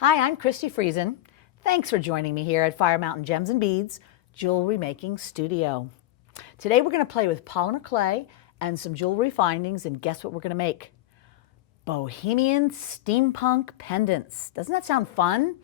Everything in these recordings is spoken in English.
Hi, I'm Christi Friesen. Thanks for joining me here at Fire Mountain Gems and Beads Jewelry Making Studio. Today we're going to play with polymer clay and some jewelry findings, and guess what we're going to make? Bohemian Steampunk Pendants. Doesn't that sound fun?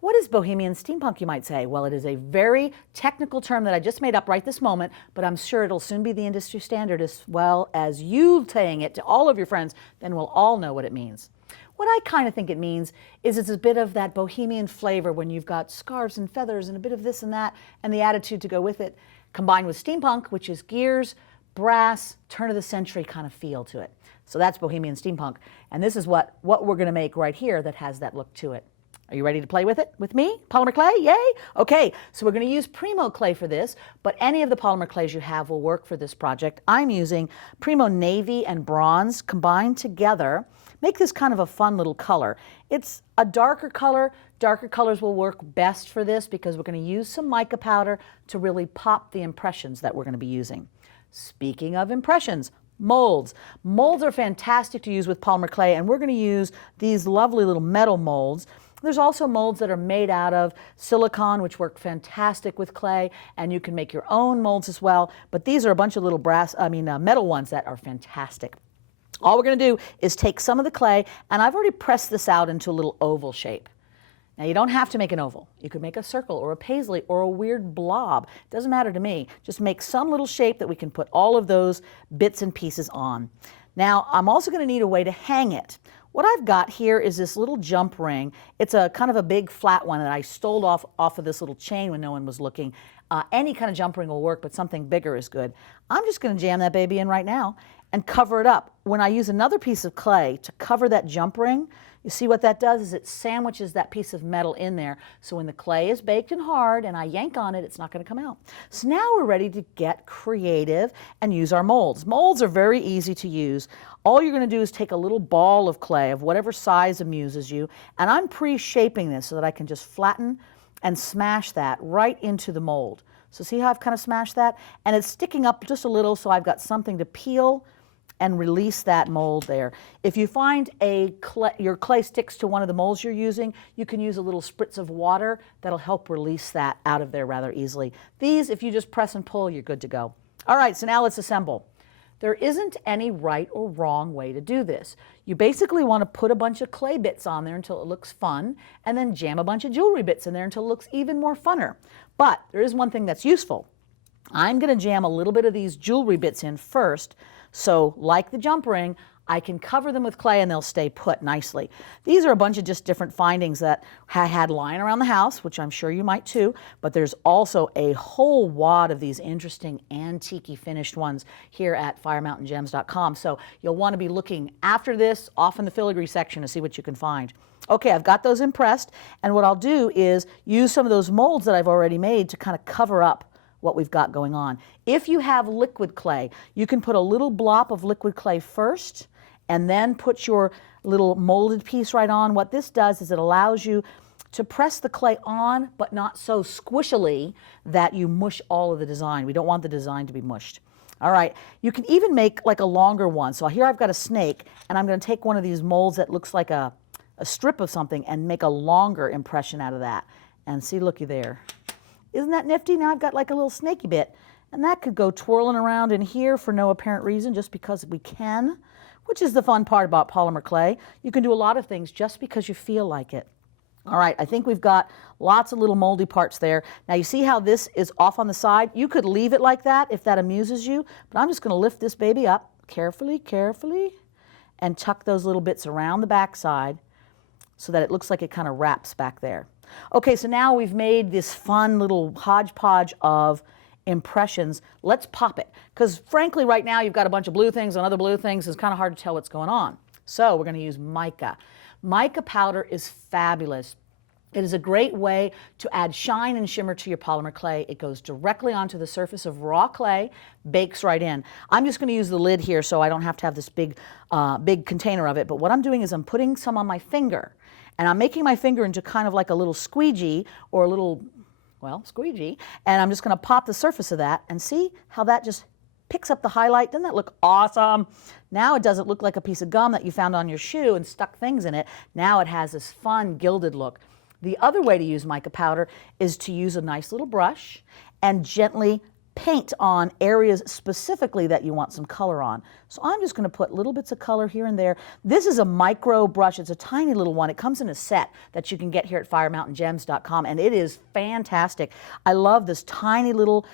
What is Bohemian Steampunk, you might say? Well, it is a very technical term that I just made up right this moment, but I'm sure it'll soon be the industry standard as well as you saying it to all of your friends, then we'll all know what it means. What I kind of think it means is it's a bit of that bohemian flavor when you've got scarves and feathers and a bit of this and that and the attitude to go with it, combined with steampunk, which is gears, brass, turn of the century kind of feel to it. So that's Bohemian Steampunk. And this is what we're going to make right here that has that look to it. Are you ready to play with it with me? Polymer clay, yay? Okay, so we're going to use Primo clay for this, but any of the polymer clays you have will work for this project. I'm using Primo Navy and Bronze combined together. Make this kind of a fun little color. It's a darker color. Darker colors will work best for this because we're going to use some mica powder to really pop the impressions that we're going to be using. Speaking of impressions, molds. Molds are fantastic to use with polymer clay, and we're going to use these lovely little metal molds. There's also molds that are made out of silicone, which work fantastic with clay, and you can make your own molds as well, but these are a bunch of little metal ones that are fantastic. All we're going to do is take some of the clay, and I've already pressed this out into a little oval shape. Now, you don't have to make an oval. You could make a circle or a paisley or a weird blob. It doesn't matter to me. Just make some little shape that we can put all of those bits and pieces on. Now, I'm also going to need a way to hang it. What I've got here is this little jump ring. It's a kind of a big flat one that I stole off of this little chain when no one was looking. Any kind of jump ring will work, but something bigger is good. I'm just going to jam that baby in right now and cover it up. When I use another piece of clay to cover that jump ring, you see what that does is it sandwiches that piece of metal in there. So when the clay is baked and hard and I yank on it, it's not going to come out. So now we're ready to get creative and use our molds. Molds are very easy to use. All you're going to do is take a little ball of clay of whatever size amuses you, and I'm pre-shaping this so that I can just flatten and smash that right into the mold. So see how I've kind of smashed that? And it's sticking up just a little, so I've got something to peel and release that mold there. If you find your clay sticks to one of the molds you're using, you can use a little spritz of water that'll help release that out of there rather easily. These, if you just press and pull, you're good to go. All right, so now let's assemble. There isn't any right or wrong way to do this. You basically want to put a bunch of clay bits on there until it looks fun, and then jam a bunch of jewelry bits in there until it looks even more funner. But there is one thing that's useful. I'm going to jam a little bit of these jewelry bits in first, so like the jump ring, I can cover them with clay and they'll stay put nicely. These are a bunch of just different findings that I had lying around the house, which I'm sure you might too, but there's also a whole wad of these interesting antique-y finished ones here at firemountaingems.com. So you'll want to be looking after this off in the filigree section to see what you can find. Okay, I've got those impressed, and what I'll do is use some of those molds that I've already made to kind of cover up what we've got going on. If you have liquid clay, you can put a little blob of liquid clay first and then put your little molded piece right on. What this does is it allows you to press the clay on, but not so squishily that you mush all of the design. We don't want the design to be mushed. All right, you can even make like a longer one. So here I've got a snake, and I'm going to take one of these molds that looks like a strip of something and make a longer impression out of that. And see, looky there. Isn't that nifty? Now I've got like a little snaky bit, and that could go twirling around in here for no apparent reason, just because we can, which is the fun part about polymer clay. You can do a lot of things just because you feel like it. All right, I think we've got lots of little moldy parts there. Now you see how this is off on the side? You could leave it like that if that amuses you, but I'm just going to lift this baby up carefully, carefully, and tuck those little bits around the back side so that it looks like it kind of wraps back there. Okay, so now we've made this fun little hodgepodge of impressions. Let's pop it, because frankly right now you've got a bunch of blue things and other blue things. It's kind of hard to tell what's going on. So we're going to use mica. Mica powder is fabulous. It is a great way to add shine and shimmer to your polymer clay. It goes directly onto the surface of raw clay, bakes right in. I'm just going to use the lid here so I don't have to have this big container of it, but what I'm doing is I'm putting some on my finger, and I'm making my finger into kind of like a little squeegee or a little, well, squeegee, and I'm just going to pop the surface of that and see how that just picks up the highlight. Doesn't that look awesome? Now it doesn't look like a piece of gum that you found on your shoe and stuck things in it. Now it has this fun gilded look. The other way to use mica powder is to use a nice little brush and gently paint on areas specifically that you want some color on. So I'm just going to put little bits of color here and there. This is a micro brush. It's a tiny little one. It comes in a set that you can get here at firemountaingems.com, and it is fantastic. I love this tiny little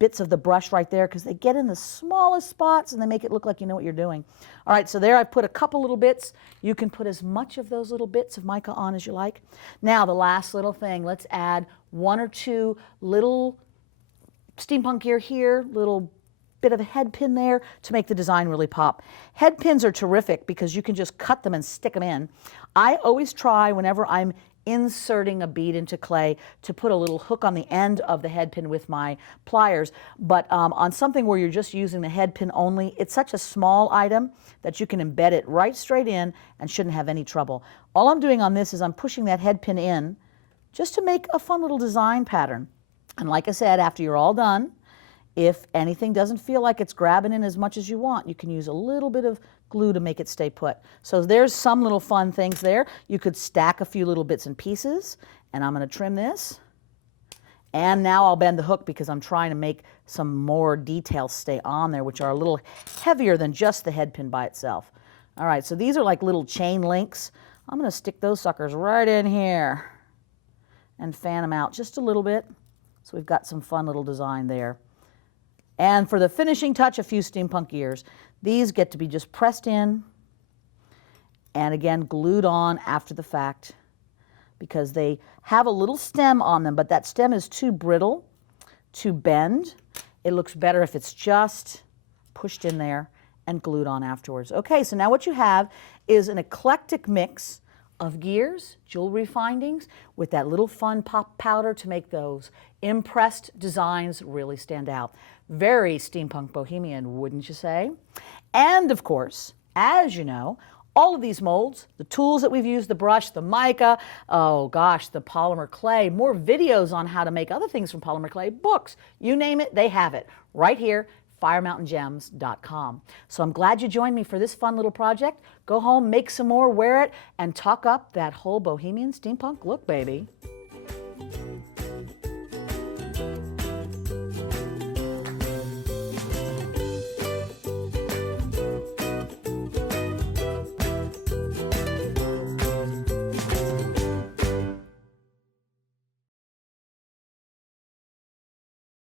bits of the brush right there because they get in the smallest spots and they make it look like you know what you're doing. All right, so there I've put a couple little bits. You can put as much of those little bits of mica on as you like. Now the last little thing, let's add 1 or 2 little steampunk gear here, little bit of a head pin there to make the design really pop. Head pins are terrific because you can just cut them and stick them in. I always try whenever I'm inserting a bead into clay to put a little hook on the end of the head pin with my pliers, but on something where you're just using the head pin only, it's such a small item that you can embed it right straight in and shouldn't have any trouble. All I'm doing on this is I'm pushing that head pin in just to make a fun little design pattern. And like I said, after you're all done, if anything doesn't feel like it's grabbing in as much as you want, you can use a little bit of glue to make it stay put. So there's some little fun things there. You could stack a few little bits and pieces, and I'm going to trim this. And now I'll bend the hook because I'm trying to make some more details stay on there, which are a little heavier than just the head pin by itself. All right, so these are like little chain links. I'm going to stick those suckers right in here and fan them out just a little bit. So we've got some fun little design there. And for the finishing touch, a few steampunk ears. These get to be just pressed in and again glued on after the fact because they have a little stem on them, but that stem is too brittle to bend. It looks better if it's just pushed in there and glued on afterwards. Okay, so now what you have is an eclectic mix of gears, jewelry findings, with that little fun pop powder to make those impressed designs really stand out. Very steampunk bohemian, wouldn't you say? And of course, as you know, all of these molds, the tools that we've used, the brush, the mica, oh gosh, the polymer clay, more videos on how to make other things from polymer clay, books, you name it, they have it right here, firemountaingems.com. So I'm glad you joined me for this fun little project. Go home, make some more, wear it, and talk up that whole bohemian steampunk look, baby.